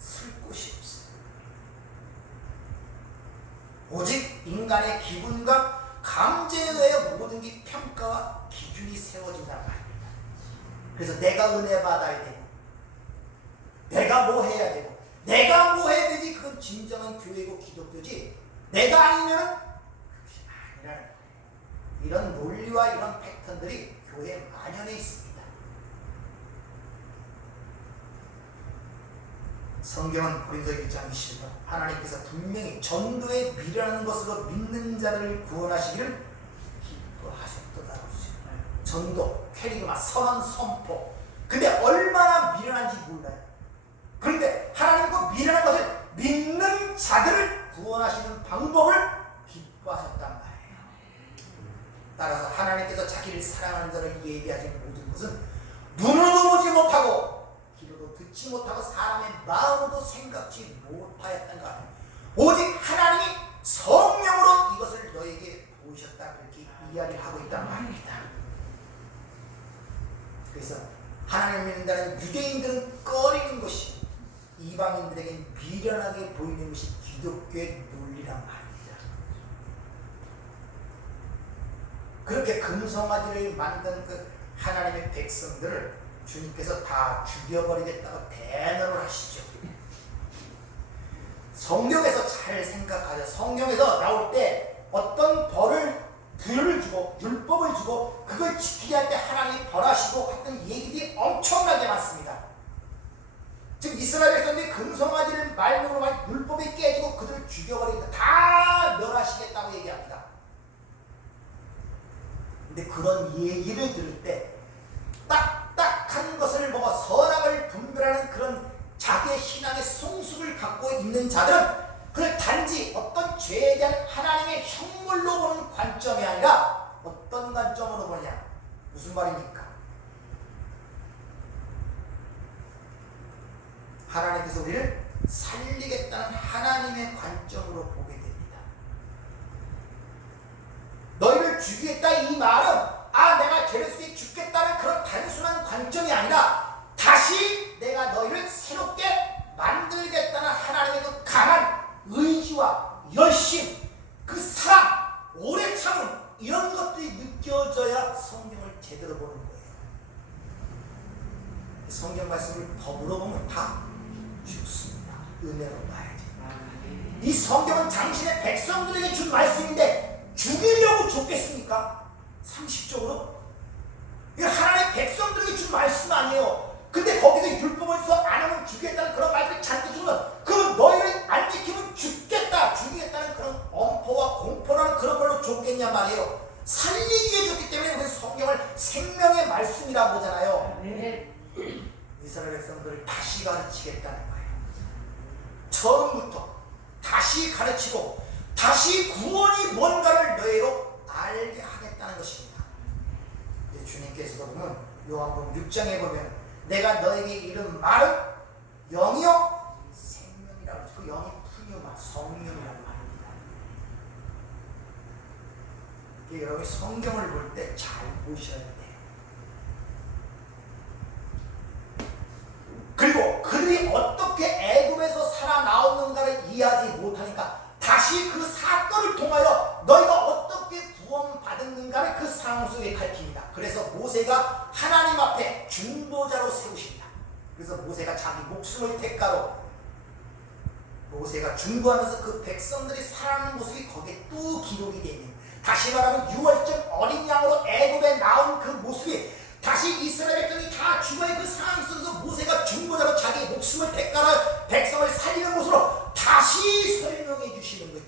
쓸 곳이 없어요. 오직 인간의 기분과 감정에 의해 모든 게 평가와 기준이 세워진단 말입니다. 그래서 내가 은혜 받아야 되고 내가 뭐 해야 되고 내가 뭐 해야 되지, 그건 진정한 교회고 기독교지 내가 아니면 그것이 아니라는 거예요. 이런 논리와 이런 패턴들이 교회에 만연해 있습니다. 성경은 고린도 1장 20절 하나님께서 분명히 전도에 미련한 것으로 믿는 자들을 구원하시기를 기뻐하셨도다. 전도, 캐리그마, 선언, 선포. 근데 얼마나 미련한지 몰라요. 그런데 하나님 그 미련한 것을 믿는 자들을 구원하시는 방법을 기뻐하셨단 말이에요. 따라서 하나님께서 자기를 사랑하는 자를 예비하신 모든 것은 눈으로도 보지 못하고 귀로도 듣지 못하고 사람의 마음으로도 생각지 못하였던 것 같아요. 오직 하나님이 성령으로 이것을 너에게 보이셨다, 그렇게 이야기를 하고 있단 말입니다. 그래서 하나님을 믿는다는 유대인들은 꺼리는 것이 이방인들에게 미련하게 보이는 것이 기독교의 논리란 말입니다. 그렇게 금송아지를 만든 그 하나님의 백성들을 주님께서 다 죽여버리겠다고 대너를 하시죠. 성경에서 잘 생각하죠. 성경에서 나올 때 어떤 규를 주고 율법을 주고 그걸 지키게 할 때 하나님이 벌하시고 했던 얘기들이 엄청나게 많습니다. 즉 이스라엘 백성들이 금송아지를 말로로 말 율법이 깨지고 그들을 죽여버리겠다, 다 멸하시겠다고 얘기합니다. 근데 그런 얘기를 들을 때 딱딱한 것을 먹어 선악을 분별하는 그런 자기의 신앙의 성숙을 갖고 있는 자들은 그걸 단지 어떤 죄에 대한 하나님의 형벌로 보는 관점이 아니라 어떤 관점으로 보느냐? 무슨 말입니까? 하나님께서 우리를 살리겠다는 하나님의 관점으로 보게 됩니다. 너희를 죽이겠다 이 말은 내가 죄를 죽겠다는 그런 단순한 관점이 아니라 다시 내가 너희를 새롭게 만들겠다는 하나님의 그 강한 의지와 열심, 그 사랑, 오래 참음, 이런 것들이 느껴져야 성경을 제대로 보는 거예요. 성경 말씀을 법으로 보면 다 죽습니다. 은혜로 봐야지. 이 성경은 당신의 백성들에게 준 말씀인데 죽이려고 줬겠습니까? 상식적으로? 이거 하나님의 백성들에게 준 말씀 아니에요. 근데 거기서 율법을 써 안 하면 죽겠다는 그런 말들이 잔뜩 주면 그 너희를 안 지키면 죽겠다, 죽이겠다는 그런 엄포와 공포라는 그런 걸로 줬겠냐 말이에요. 살리기 위해 줬기 때문에 우리는 성경을 생명의 말씀이라고 보잖아요. 네. 이스라엘 백성들을 다시 가르치겠다는 거예요. 처음부터 다시 가르치고 다시 구원이 뭔가를 너희로 알게 하겠다는 것입니다. 주님께서도 보면 요한복음 6장에 보면 내가 너에게 이른 말은 영이요 생명이라고 하죠. 그 영이 푸뉴마, 성령이라고 말입니다. 여러분이 성경을 볼 때 잘 보셔야 돼요. 그리고 그들이 어떻게 애굽에서 살아나오는가를 이해하지 못하니까 다시 그 사건을 통하여 너희가 어떻게 구원받았는가를 그 상황 속에 밝힙니다. 그래서 모세가 하나님 앞에 중보자로 세우십니다. 그래서 모세가 자기 목숨을 대가로 모세가 중보하면서 그 백성들이 살아가는 모습이 거기에 또 기록이 되어 있는, 다시 말하면 6월절 어린 양으로 애굽에 나온 그 모습이 다시 이스라엘 백성이 다 죽어의 그 상황 속에서 모세가 중보자로 자기 목숨을 대가로 백성을 살리는 모습으로 다시 설명해 주시는 거예요.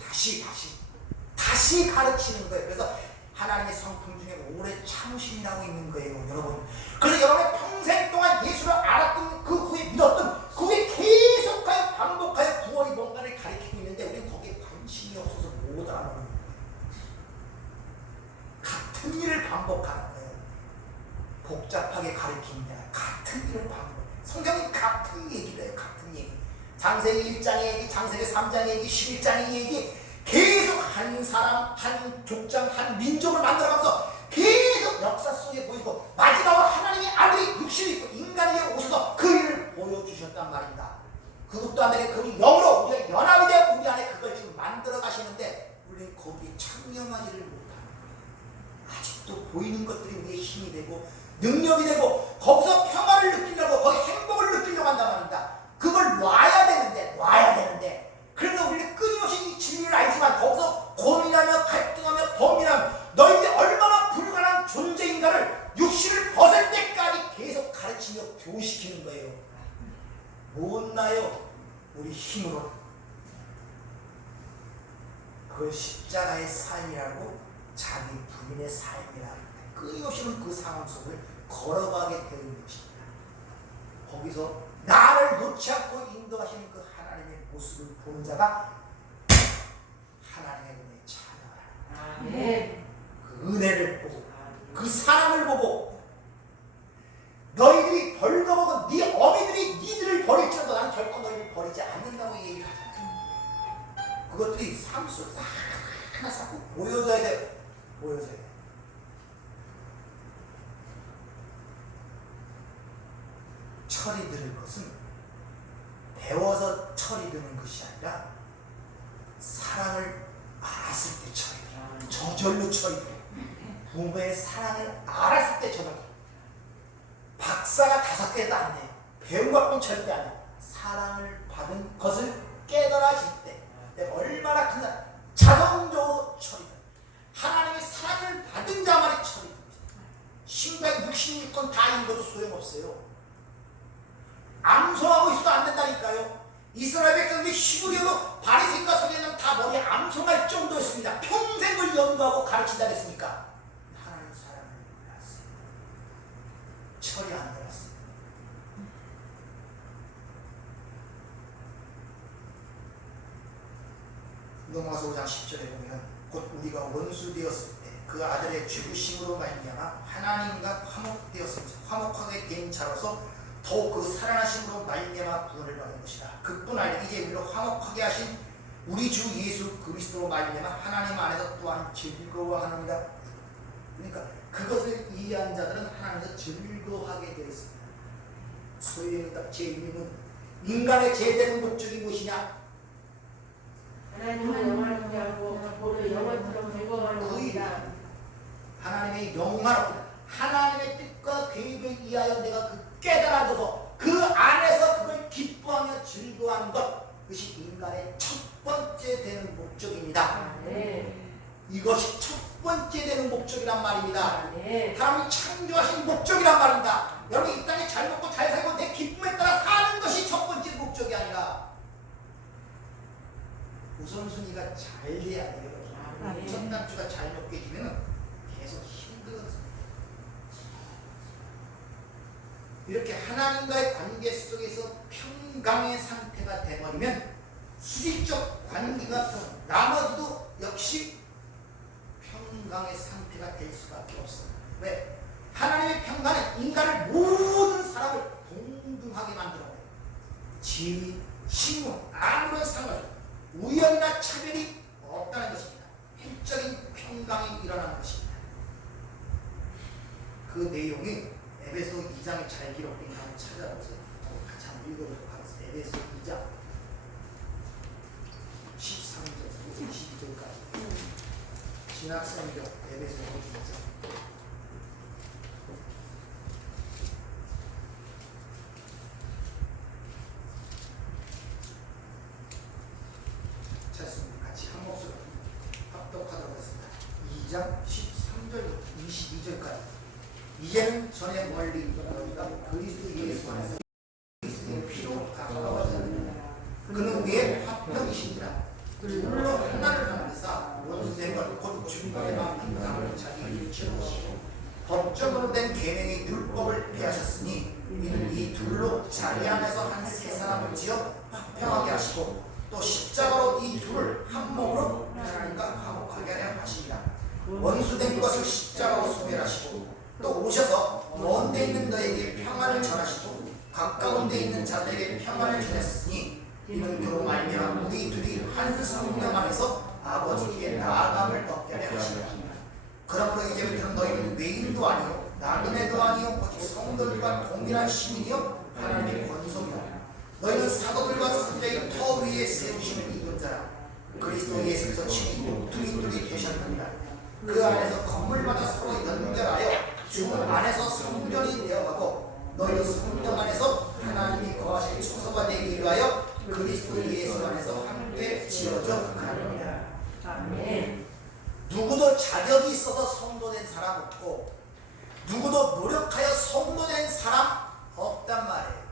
다시 가르치는 거예요. 그래서 하나님의 성품 중에 오래 참으심이라고 있는 거예요, 여러분. 그래서 여러분의 평생 동안 예수를 알았던 그 후에 믿었던 그 후에 계속하여 반복하여 구원이 뭔가를 가르치고 있는데 우리는 거기에 관심이 없어서 못 알아보는 거예요. 같은 일을 반복하는 거예요. 복잡하게 가르치는 게 아니라 같은 일을 반복해요. 성경이 같은 얘기를 해요. 같은 얘기. 창세기 1장의 얘기, 창세기 3장의 얘기, 11장의 얘기, 계속 한 사람, 한 족장, 한 민족을 만들어가면서 계속 역사 속에 보이고 마지막으로 하나님의 아들이 육신이 있고 인간에게 오셔서 그 일을 보여주셨단 말입니다. 그것도 안 되게 그 영으로 우리가 연합이 되어 우리 안에 그걸 지금 만들어 가시는데 우리는 거기에 참여하지를 못하는 거예요. 아직도 보이는 것들이 우리의 힘이 되고 능력이 되고 거기서 평화를 느끼려고 거기 행복을 느끼려고 한단 말입니다. 그걸 놔야 되는데 그래서 우리는 끊임없이 이 진리를 알지만 거기서 고민하며 갈등하며 범인하며 너희들이 얼마나 불가능한 존재인가를 육신을 벗을 때까지 계속 가르치며 교훈시키는 거예요. 못나요? 우리 힘으로. 그걸 십자가의 삶이라고 자기 부인의 삶이라고 끊임없이 그 상황 속을 걸어가게 되는 것입니다. 거기서 나를 놓지 않고 인도하시는 그 하나님의 모습을 보는 자가 하나님의 은혜에 찬양하라. 그 은혜를 보고 그 사랑을 보고 너희들이 벌거먹은 네 어미들이 니들을 버릴지라도 나는 결코 너희를 버리지 않는다고 얘기를 하잖아요. 그것들이 삶 속에서 하나 자꾸 보여져야 돼요. 보여져야 돼요. 철이 들을 것은 배워서 철이 드는 것이 아니라 사랑을 알았을 때 철이 들어요. 저절로 철이 들어요. 부모의 사랑을 알았을 때 저절로. 박사가 5개도 안 돼요. 배운 것뿐 절대 안 돼요. 사랑을 받은 것을 깨달아질 때 내가 얼마나 큰 사람, 자동적으로 철이 들어요. 하나님의 사랑을 받은 자만이 철이 듭니다. 신구약 66권 다 읽어도 소용없어요. 암송하고 있어도 안 된다니까요. 이스라엘 백성들이 히브리어로 바리새인과 서기관은 다 머리에 암송할 정도였습니다. 평생을 연구하고 가르친다 했으니까 하나님 사랑을 몰랐어요. 철이 안 들었어요. 로마서 5장 10절에 보면 곧 우리가 원수 되었을 때 그 아들의 죽으심으로 말미암아 하나님과 화목하게 된 자로서 더욱 그 살아나심으로 말미암아 구원을 받은 것이다. 그뿐 아니라 이제 우리를 화목하게 하신 우리 주 예수 그리스도로 말미암아 하나님 안에서 또한 즐거워하느니라. 그러니까 그것을 이해한 자들은 하나님에서 즐거워하게 되어 있습니다. 소위 제1님은 인간의 제대로 목적이 무엇이냐? 하나님의 영광을 구하고 보를 영원토록 즐거워하는 것이다. 하나님의 영광을 하나님의 뜻과 계획을 이해하여 내가 그 깨달아줘서 그 안에서 그걸 기뻐하며 즐거워하는 것, 그것이 인간의 첫 번째 되는 목적입니다. 이것이 첫 번째 되는 목적이란 말입니다. 하나님이 창조하신 목적이란 말입니다. 여러분 이 땅에 잘 먹고 잘 살고 내 기쁨에 따라 사는 것이 첫 번째 목적이 아니라 우선순위가 잘 돼야 돼요. 첫 단추가 잘 먹게 되면 계속 힘들어져요. 이렇게 하나님과의 관계 속에서 평강의 상태가 되버리면 수직적 관계가 나머지도 역시 평강의 상태가 될 수밖에 없어요. 왜? 하나님의 평강은 인간을 모든 사람을 동등하게 만들어요. 지위, 신분, 아무런 상관없이 우연이나 차별이 없다는 것입니다. 일적인 평강이 일어나는 것입니다. 그 내용이 에베소 2장에 잘 기록된 거 한번 찾아보세요. 같이 한번 읽어보도록 하겠습니다. 에베소 2장 13절에서 22절까지 신학성경 에베소 2장. 찾습니다. 같이 한 목소리 합독하도록 하겠습니다. 2장 2장 13절 22절까지 이제는 전에 멀리 너희가 그리스도 예수 안에서 그리스도의 피로 가까워졌느니라. 그는 우리의 화평이시니라. 물로 하나를 만드사 원수된 것곧 중간에 막힌 땅을 자기 일체로 하시고 법적으로 된 계명의 율법을 폐하셨으니 이는 이 둘로 자기 안에서 한 세 사람을 지어 화평하게 하시고 또 십자가로 이 둘을 한 몸으로 하나님과 화목하게 하려 하시니라. 원수된 것을 십자가로 소멸하시고 또 오셔서 먼 데 있는 너에게 평안을 전하시고 가까운 데 있는 자들에게 평안을 전했으니 이는 그로 말미암아 우리 둘이 한 성령 안에서 아버지께 나아감을 얻게 하려 하시니라. 그러므로 이제부터는 너희는 외인도 아니요 나그네도 아니요 오직 성도들과 동일한 시민이요 하나님의 권속이라. 너희는 사도들과 선자의 터 위에 세우심을 입은 자라. 그리스도 예수께서 친히 뚜리뚜리 되셨느니라. 그 안에서 건물마다 서로 연결하여 주 안에서 성전이 되어가고 너희도 성령 안에서 하나님이 거하실 처소가 되기 위하여 그리스도 예수 안에서 함께 지어져 가느니라. 아멘. 누구도 자격이 있어서 성도된 사람 없고 누구도 노력하여 성도된 사람 없단 말이에요.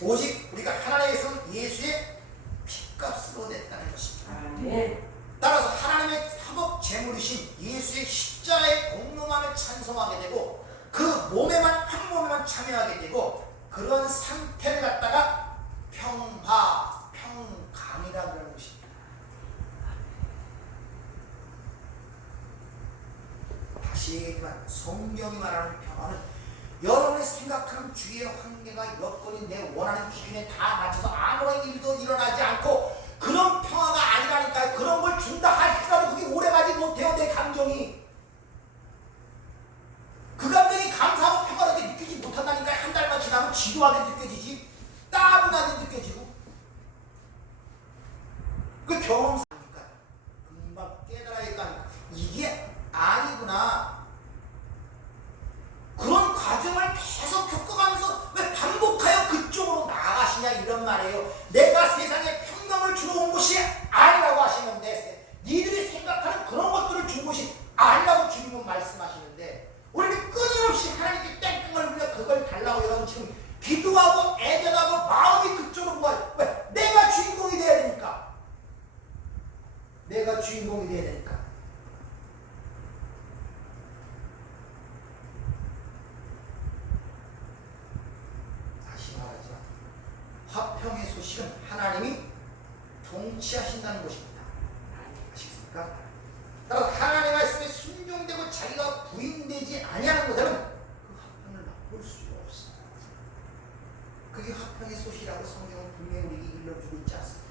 오직 우리가 하나님에서 예수의 피값으로 냈다는 것입니다. 아멘. 따라서 하나님의 화목 제물이신 예수의 십자가의 공로만을 찬송하게 되고 그 몸에만 한 몸에만 참여하게 되고 그런 상태를 갖다가 평화, 평강이라고 하는 것입니다. 다시 얘기하지만 성경이 말하는 평화는 여러분이 생각하는 주위의 환경과 여건이 내 원하는 기준에 다 맞춰서 아무런 일도 일어나지 않고 그런 평화가 아니라니까요. 그런 걸 준다 할지라도 그게 오래가지 못해요. 내 감정이 그 감정이 감사하고 평화롭게 느끼지 못한다니까. 한 달만 지나면 지루하게 느껴지지, 따분하게 느껴지고 그 경험사니까 금방 깨달아야니까 이게 아니구나. 그런 과정을 계속 겪어가면서 왜 반복하여 그쪽으로 나아가시냐 이런 말이에요. 내가 세상에 평강을 주러 온 것이 아니라고 하시는데 니들이 생각하는 그런 것들을 준 것이 아니라고 주님은 말씀하시는데 우리는 끊임없이 하나님께 땡깡을 부려 그걸 달라고 여러분 지금 기도하고 애전하고 마음이 그쪽으로 가요. 왜? 내가 주인공이 돼야 되니까. 내가 주인공이 돼야 되니까. 화평의 소식은 하나님이 통치하신다는 것입니다. 아시겠습니까? 따라서 하나님의 말씀에 순종되고 자기가 부인되지 아니하는 것은 그 화평을 맛볼 수가 없습니다. 그게 화평의 소식이라고 성경은 분명히 우리에게 일러주고 있지 않습니까?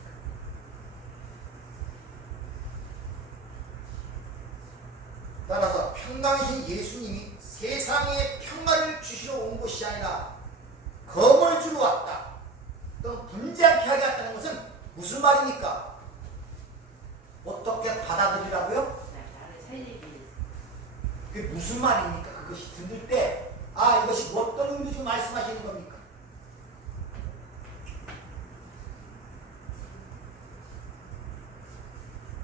따라서 평강이신 예수님이 세상에 평화를 주시러 온 것이 아니라 검을 주러 왔다. 또 분재하게 하게 했다는 것은 무슨 말입니까? 어떻게 받아들이라고요? 그게 무슨 말입니까? 그것이 들을 때 이것이 어떤 의미로 지금 말씀하시는 겁니까?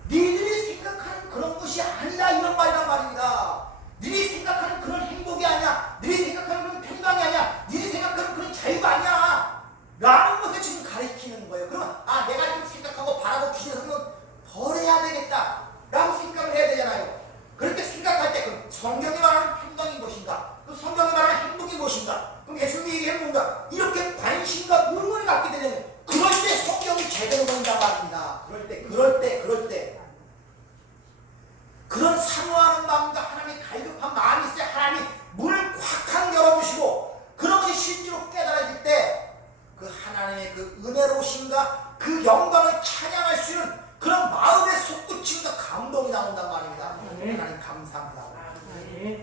니들이 생각하는 그런 것이 아니라 이런 말이란 말입니다. 니들이 생각하는 그런 행복이 아니야. 니들이 생각하는 그런 평강이 아니야. 니들이 생각하는 그런 자유가 아니야 라는 것을 지금 가르치는 거예요. 그러면 내가 지금 생각하고 바라고 기대서 건 버려야 되겠다 라고 생각을 해야 되잖아요. 그렇게 생각할 때 그럼 성경이 말하는 평강이 무엇인가? 그 성경이 말하는 행복이 무엇인가? 그럼 예수님이 얘기하는 뭔가? 이렇게 관심과 의문을 갖게 되는 그럴 때 성경이 제대로 보인단 말입니다. 그럴 때 그런 사모하는 마음과 하나님의 갈급한 마음이 있어야 하나님이 문을 콱 열어주시고 그런 것이 실제로 깨달아질 때 그 하나님의 그 은혜로우심과 그 영광을 찬양할 수 있는 그런 마음의 솟구침과 감동이 나온단 말입니다. 하나님 감사합니다.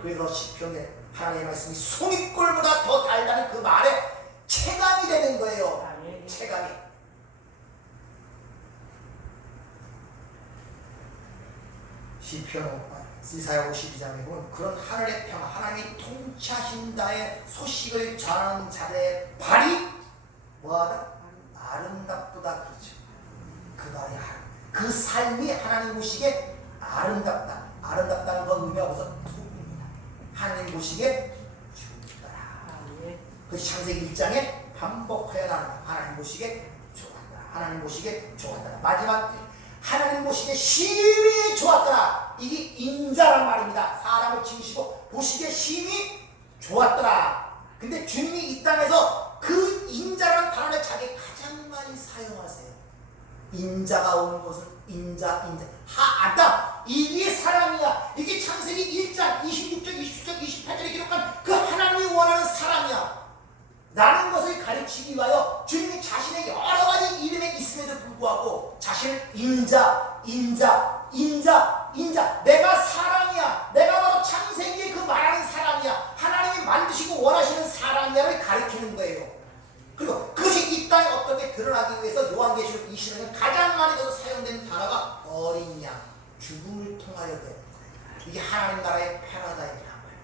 그래서 시편에 하나님의 말씀이 송이꼴보다 더 달다는 그 말에 체감이 되는 거예요. 체감이. 시편 이사야 52장에 보면 그런 하늘의 평화, 하나님이 통치하신다의 소식을 전하는 자들의 발이 뭐하다? 아름답도다. 그렇죠. 그 그 삶이 하나님 보시기에 아름답다. 아름답다는 건 의미하고서 좋습니다. 하나님 보시기에 좋더라. 그 창세기 1장에 반복하여 나옵니다. 하나님 보시기에 좋았다. 하나님 보시기에 좋았다. 마지막 하나님 보시기에 심히 좋았더라. 이게 인자란 말입니다. 사람을 지으시고 보시기에 심히 좋았더라. 근데 주님이 이 땅에서 그 인자라는 단어를 자기 가장 많이 사용하세요. 인자가 오는 것은 인자 아담 이게 사람이야. 이게 창세기 1장 26절 27절 28절에 기록한 그 하나님이 원하는 사람이야 라는 것을 가르치기 위하여 주님이 자신의 여러 가지 이름에 있음에도 불구하고 자신을 인자 내가 사람이야. 내가 바로 창세기에 그 말하는 사람이야. 하나님이 만드시고 원하시는 사람이야를 가르치는 거예요. 그리고 그것이 이 땅에 어떻게 드러나기 위해서 요한계시록 20장에 가장 많이 사용된 단어가 어린 양, 죽음을 통하여 되는 거예요. 이게 하나님 나라의 패러다임이라는 거예요.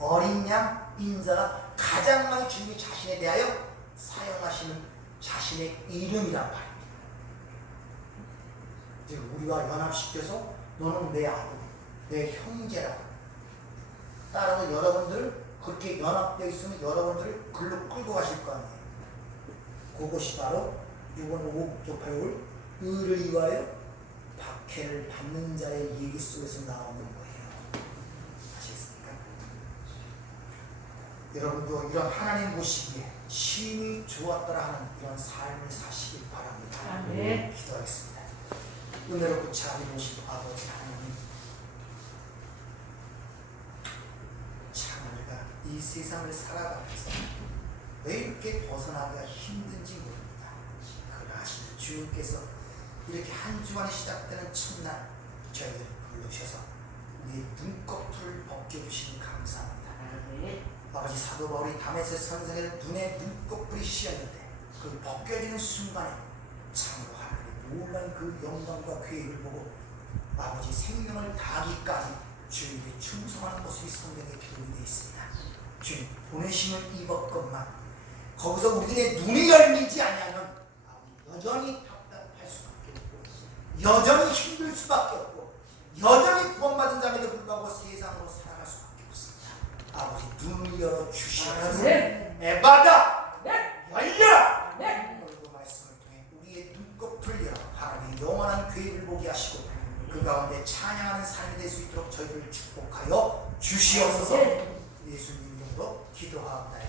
어린 양, 인자가 가장 많이 주님이 자신에 대하여 사용하시는 자신의 이름이란 말입니다. 우리가 연합시켜서 너는 내 아들, 내 형제라고. 따라서 여러분들 그렇게 연합되어 있으면 여러분들을 글로 끌고 가실 거 아니에요. 그것이 바로 6원 5고 목적 8월 의를 위하여 박해를 받는 자의 얘기 속에서 나오는 거예요. 아시겠습니까? 여러분도 이런 하나님 보시기에 심히 좋았더라 하는 이런 삶을 사시길 바랍니다. 아멘. 기도하겠습니다. 은혜롭고 자비로우신 아버지 하나님, 참 우리가 이 세상을 살아가면서 왜 이렇게 벗어나기가 힘든지 모릅니다. 그러하신 주께서 이렇게 한 주간이 시작되는 첫날 저희를 불러주셔서 우리의 눈꺼풀을 벗겨주시니 감사합니다. 아버지 사도 바울이 다메섹 선생의 눈에 눈꺼풀이 씌었는데 그 벗겨지는 순간에 참으로 하나님의 놀란 그 영광과 계획을 보고 아버지 생명을 다하기까지 주님께 충성하는 모습이 성경에 기록이 되어 있습니다. 주님 보내심을 입었건만 거기서 우리의 눈이 열리지 않으면 여전히 답답할 수밖에 없고 여전히 힘들 수밖에 없고 여전히 구원받은 자에도 불구하고 세상으로 살아갈 수밖에 없습니다. 아버지 눈을 열어주시옵소서. 에바다 열려라. 오늘도 말씀을 통해 우리의 눈꺼풀 열어 하나님의 영원한 계획을 보게 하시고 그 가운데 찬양하는 삶이 될 수 있도록 저희를 축복하여 주시옵소서. 예수님 이름으로 기도합니다.